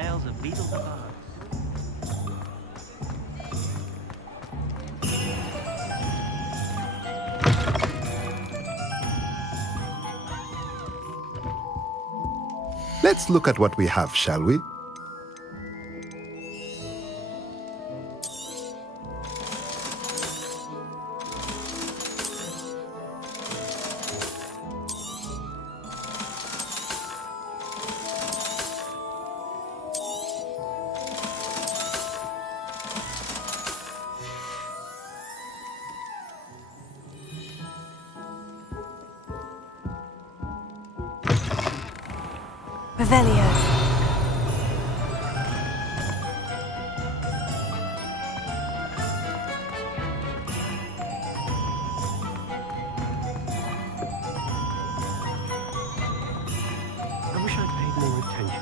tales of beetles and bugs. Let's look at what we have, shall we? Revelio. I wish I'd paid more attention.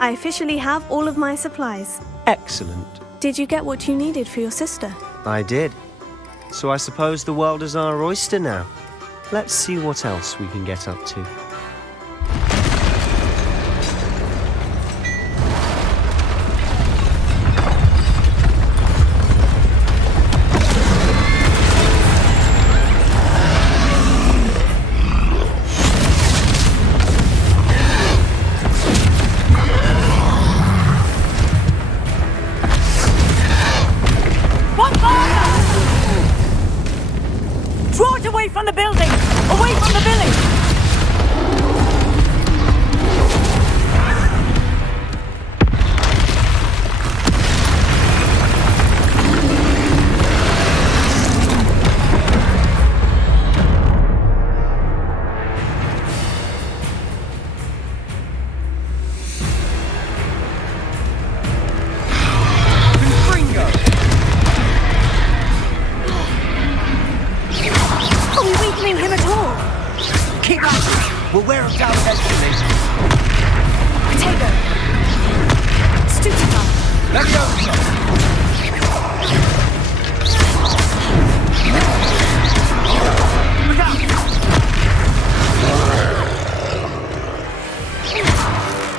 I officially have all of my supplies. Excellent. Did you get what you needed for your sister? I did. So I suppose the world is our oyster now. Let's see what else we can get up to. Draw it away from the building! Away from the village! Him at all. Keep at it! We'll wear him down eventually. Potato. Stupefy. Leviosa! Look out!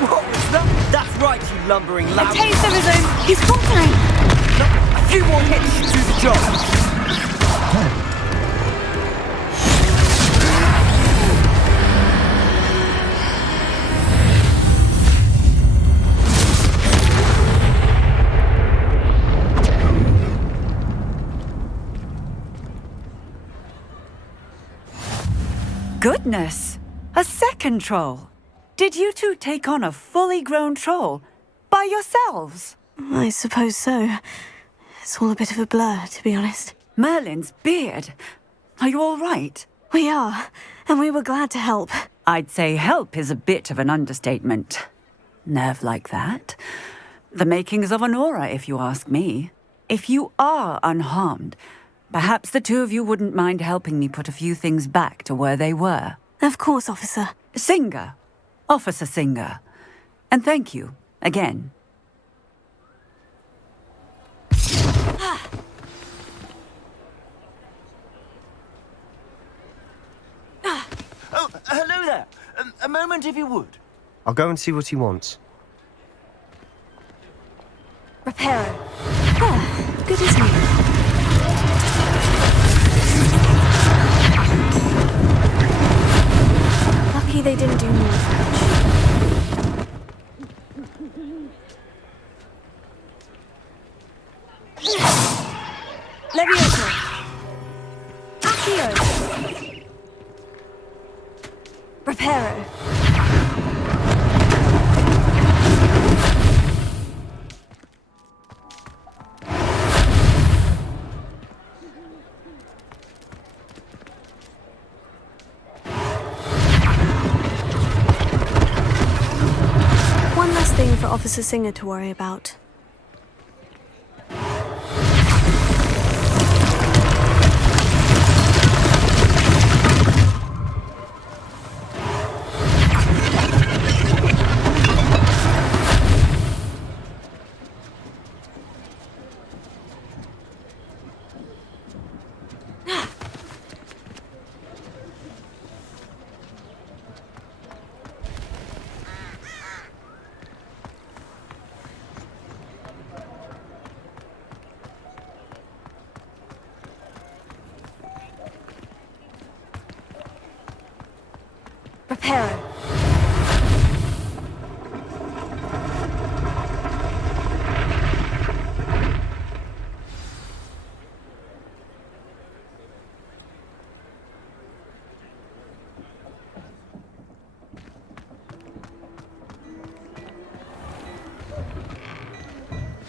What was that? That's right, you lumbering A lout. taste of his own. He's faltering. A few more hits should do the job. Goodness! A second troll! Did you two take on a fully grown troll by yourselves? I suppose so. It's all a bit of a blur, to be honest. Merlin's beard. Are you all right? We are, and we were glad to help. I'd say help is a bit of an understatement. Nerve like that. The makings of an aura, if you ask me. If you are unharmed, perhaps the two of you wouldn't mind helping me put a few things back to where they were. Of course, officer. Singer. Officer Singer. And thank you, again. Oh, hello there. A moment if you would. I'll go and see what he wants. Reparo. Ah, good as new. Lucky they didn't do more damage. Leviosa. Accio. Reparo. One last thing for Officer Singer to worry about. Preparo.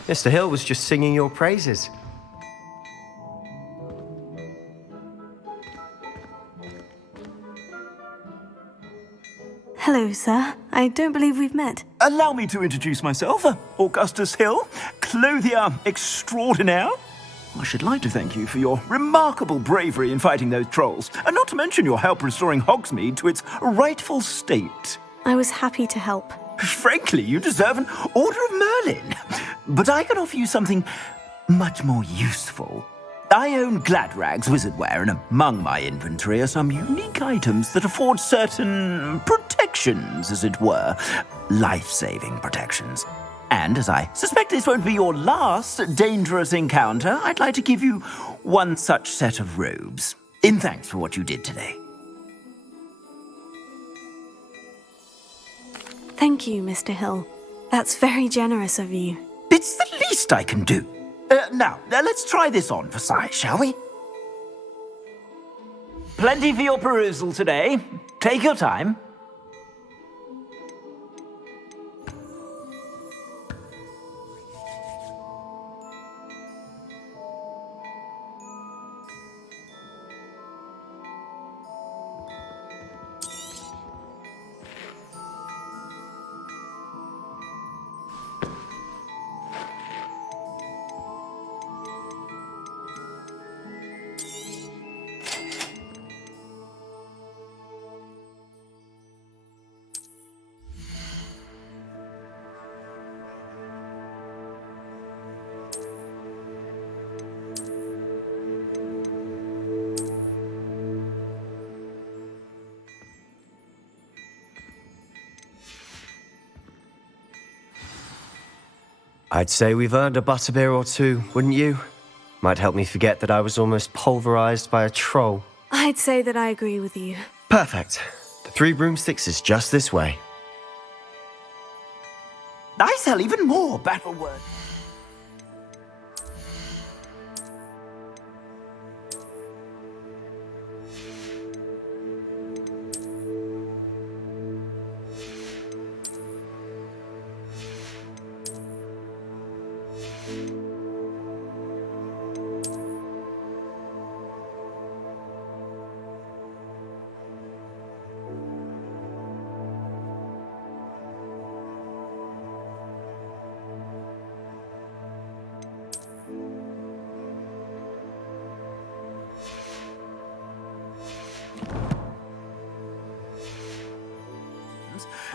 Mr. Hill was just singing your praises. Hello, sir. I don't believe we've met. Allow me to introduce myself, Augustus Hill, clothier extraordinaire. I should like to thank you for your remarkable bravery in fighting those trolls, and not to mention your help restoring Hogsmeade to its rightful state. I was happy to help. Frankly, you deserve an Order of Merlin. But I can offer you something much more useful. I own Gladrag's wizardware, and among my inventory are some unique items that afford certain protections, as it were. Life-saving protections. And as I suspect this won't be your last dangerous encounter, I'd like to give you one such set of robes, in thanks for what you did today. Thank you, Mr. Hill. That's very generous of you. It's the least I can do. Now, let's try this on for size, shall we? Plenty for your perusal today. Take your time. I'd say we've earned a butterbeer or two, wouldn't you? Might help me forget that I was almost pulverized by a troll. I'd say that I agree with you. Perfect. The 3 broomsticks is just this way. I sell even more battle words.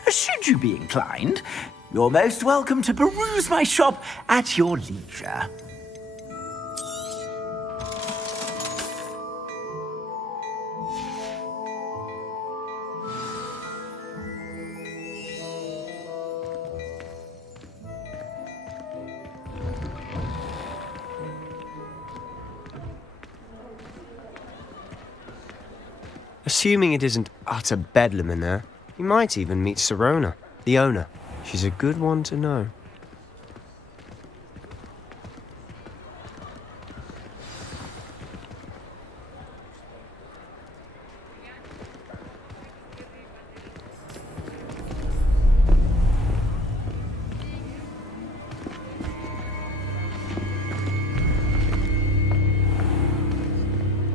Should you be inclined, you're most welcome to peruse my shop at your leisure. Assuming it isn't utter bedlam in there, you might even meet Serona, the owner. She's a good one to know.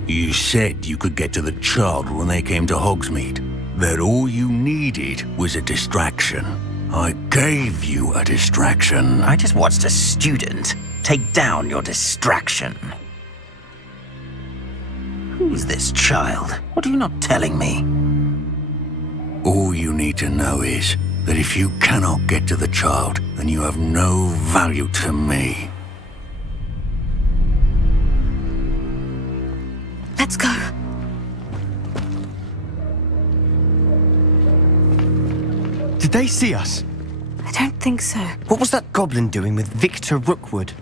You said you could get to the child when they came to Hogsmeade. That all you needed was a distraction. I gave you a distraction. I just watched a student take down your distraction. Who's this child? What are you not telling me? All you need to know is that if you cannot get to the child, then you have no value to me. Let's go. Did they see us? I don't think so. What was that goblin doing with Victor Rookwood?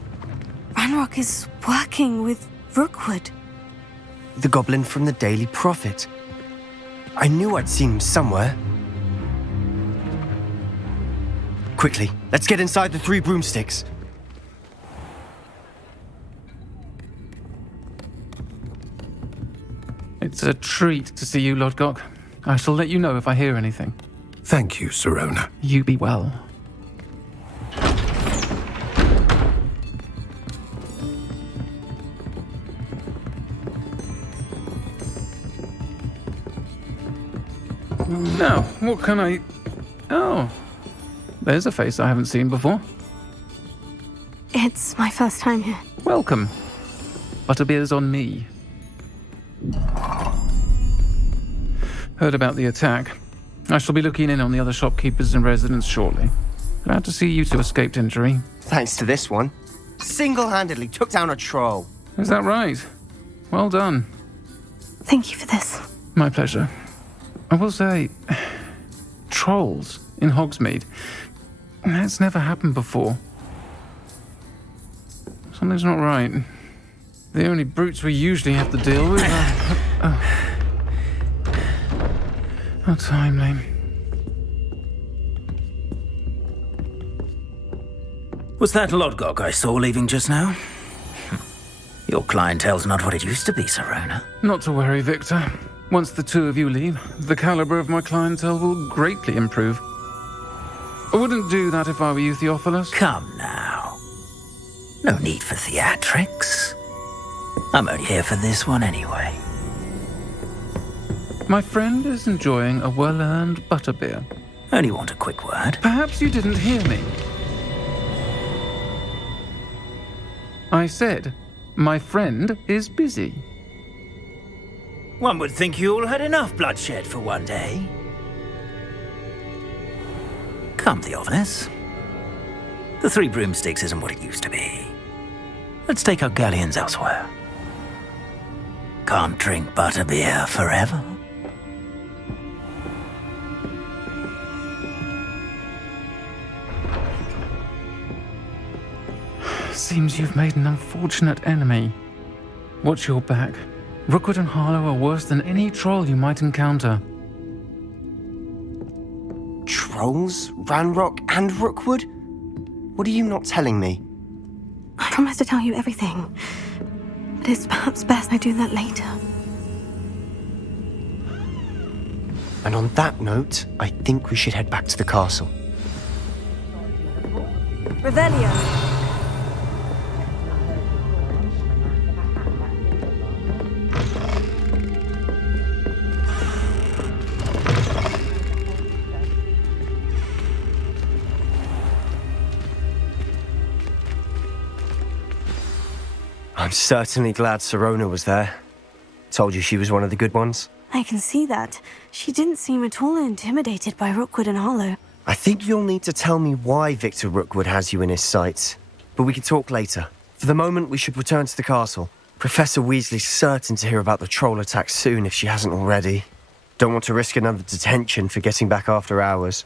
Ranrock is working with Rookwood. The goblin from the Daily Prophet. I knew I'd seen him somewhere. Quickly, let's get inside the 3 broomsticks. It's a treat to see you, Lodgok. I shall let you know if I hear anything. Thank you, Sirona. You be well. Now, what can I... Oh, there's a face I haven't seen before. It's my first time here. Welcome. Butterbeer's on me. Heard about the attack. I shall be looking in on the other shopkeepers and residents shortly. Glad to see you two escaped injury. Thanks to this one. Single-handedly took down a troll. Is that right? Well done. Thank you for this. My pleasure. I will say, trolls in Hogsmeade. That's never happened before. Something's not right. The only brutes we usually have to deal with are... How timely. Was that Lodgok I saw leaving just now? Your clientele's not what it used to be, Sirona. Not to worry, Victor. Once the 2 of you leave, the caliber of my clientele will greatly improve. I wouldn't do that if I were you, Theophilus. Come now. No need for theatrics. I'm only here for this one anyway. My friend is enjoying a well-earned butterbeer. Only want a quick word. Perhaps you didn't hear me. I said, my friend is busy. One would think you all had enough bloodshed for one day. Come, Theophilus. The 3 broomsticks isn't what it used to be. Let's take our galleons elsewhere. Can't drink butterbeer forever. Seems you've made an unfortunate enemy. Watch your back. Rookwood and Harlow are worse than any troll you might encounter. Trolls? Ranrock and Rookwood? What are you not telling me? I promise to tell you everything. But it's perhaps best I do that later. And on that note, I think we should head back to the castle. Revelio. I'm certainly glad Sirona was there. Told you she was one of the good ones. I can see that. She didn't seem at all intimidated by Rookwood and Harlow. I think you'll need to tell me why Victor Rookwood has you in his sights. But we can talk later. For the moment, we should return to the castle. Professor Weasley's certain to hear about the troll attack soon if she hasn't already. Don't want to risk another detention for getting back after hours.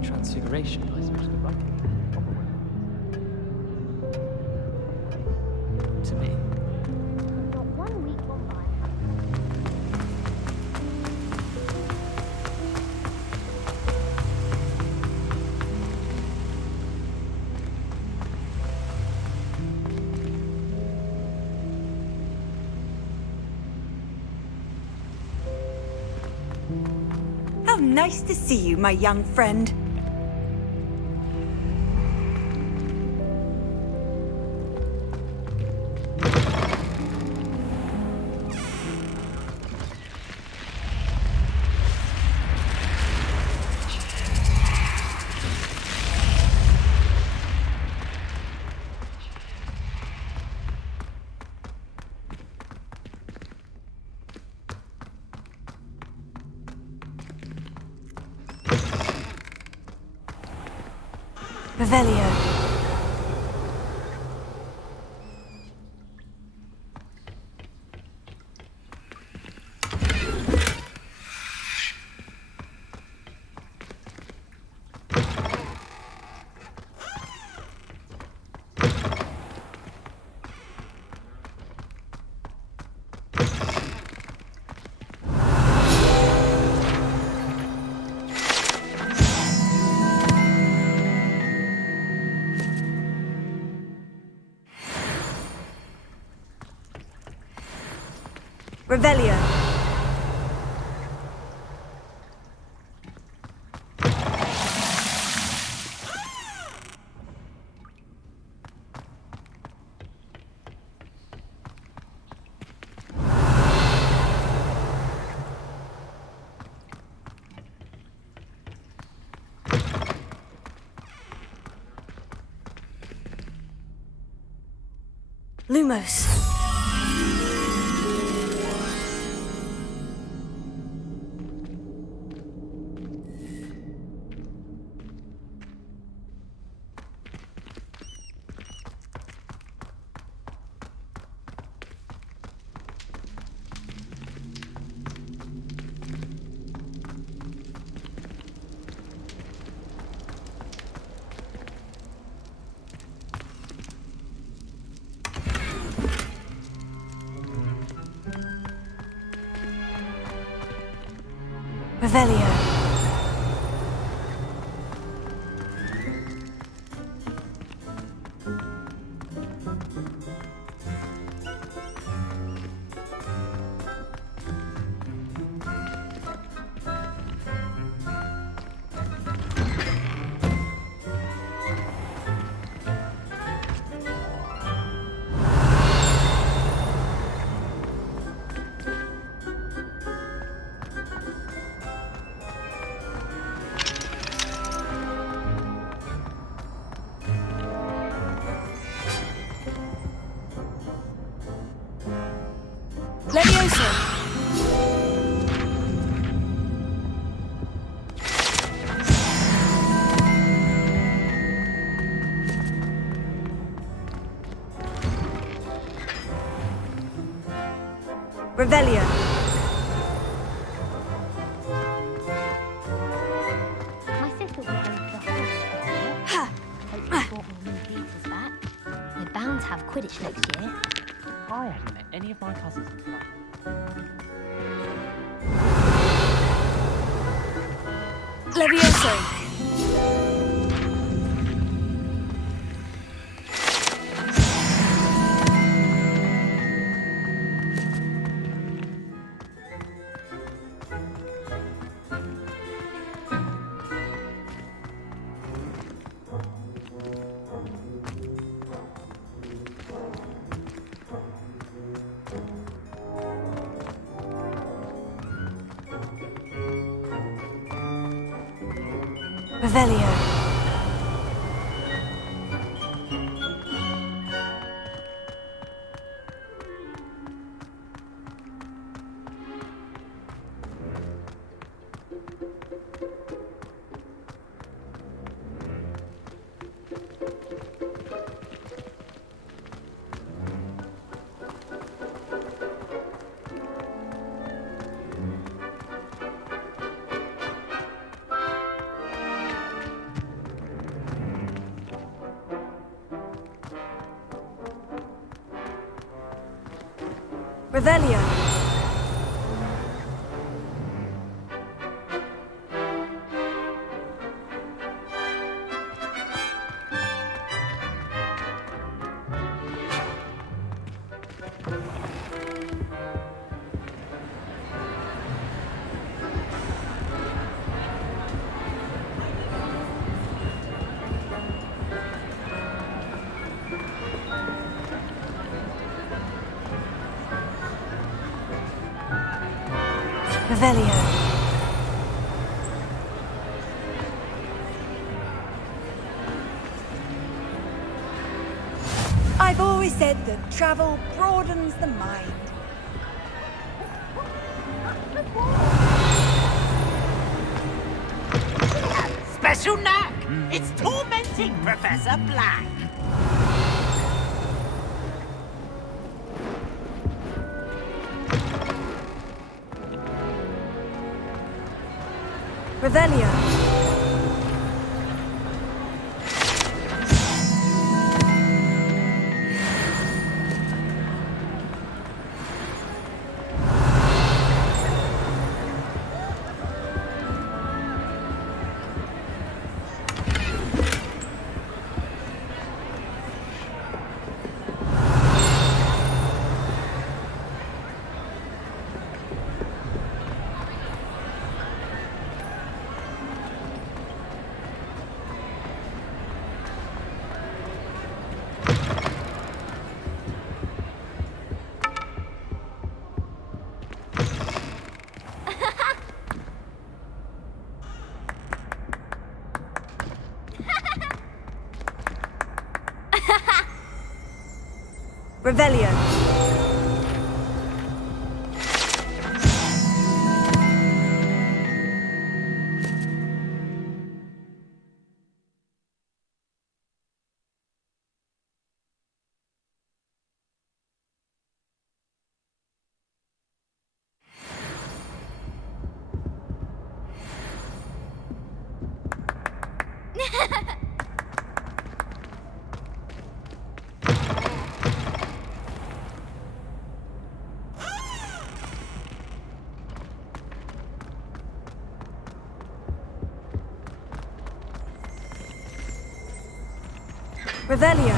Transfiguration lies much to the right. To me. Not 1 week gone by. How nice to see you, my young friend. Revelio. Revelio. Lumos. Revelio. Revelio. My sister went over to the Hogwarts. Hope they brought more new pizzas back. We're bound to have Quidditch next year. I hadn't met any of my cousins until I... Levioso. Revelio. Revelio. Revelio. I've always said that travel broadens the mind. Special knack! It's tormenting Professor Black! Revelio. Revelio. Revelio.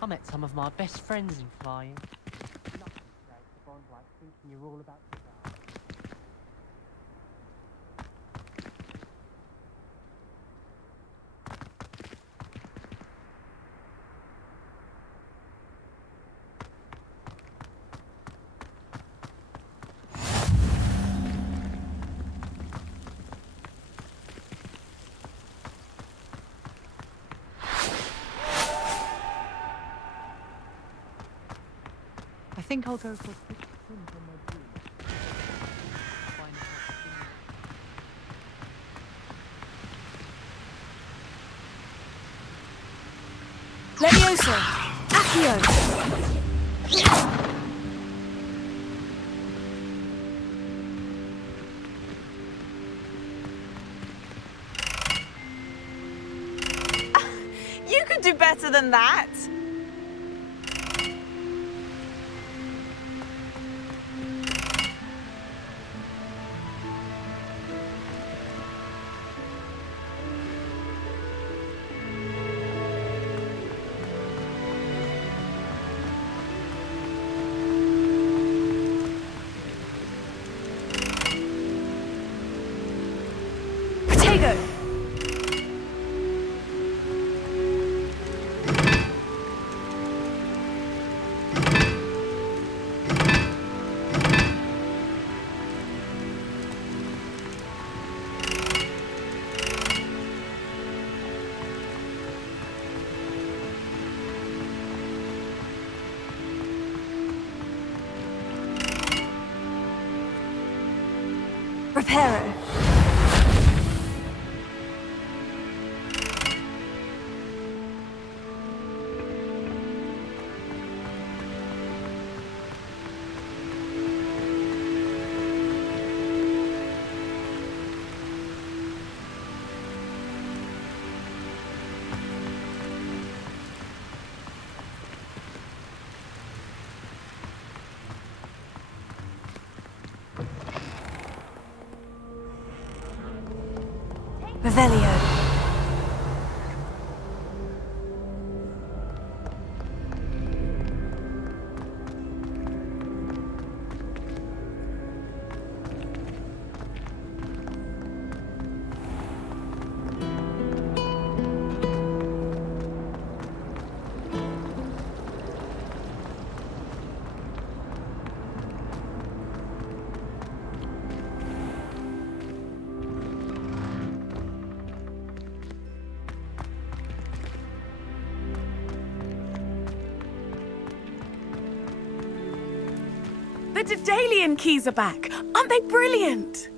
I met some of my best friends in flying. Nothing breaks a bond like thinking you're all about to die. I think I'll go for a quick swim from my room. Find out Levioso! Accio! You could do better than that. Reparo. Revelio. The Daedalian keys are back. Aren't they brilliant?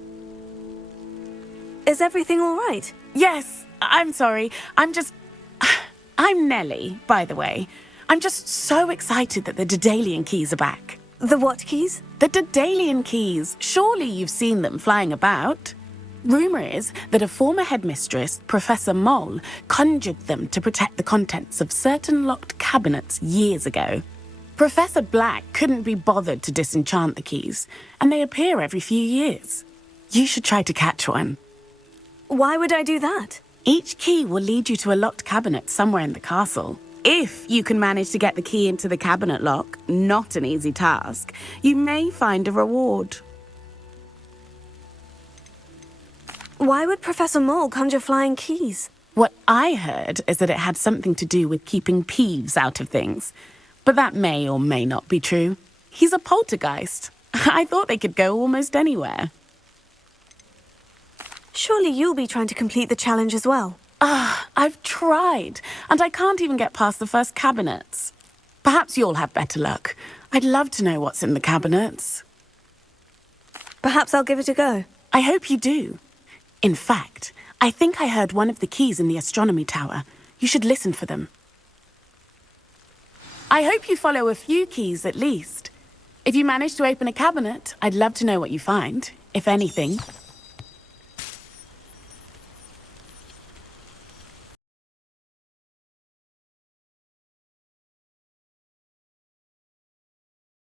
Is everything all right? Yes, I'm sorry. I'm Nellie, by the way. I'm just so excited that the Daedalian keys are back. The what keys? The Daedalian keys. Surely you've seen them flying about. Rumour is that a former headmistress, Professor Moll, conjured them to protect the contents of certain locked cabinets years ago. Professor Black couldn't be bothered to disenchant the keys, and they appear every few years. You should try to catch one. Why would I do that? Each key will lead you to a locked cabinet somewhere in the castle. If you can manage to get the key into the cabinet lock, not an easy task, you may find a reward. Why would Professor Moll conjure flying keys? What I heard is that it had something to do with keeping Peeves out of things. But that may or may not be true. He's a poltergeist. I thought they could go almost anywhere. Surely you'll be trying to complete the challenge as well. I've tried, and I can't even get past the first cabinets. Perhaps you'll have better luck. I'd love to know what's in the cabinets. Perhaps I'll give it a go. I hope you do. In fact, I think I heard one of the keys in the astronomy tower. You should listen for them. I hope you follow a few keys at least. If you manage to open a cabinet, I'd love to know what you find, if anything.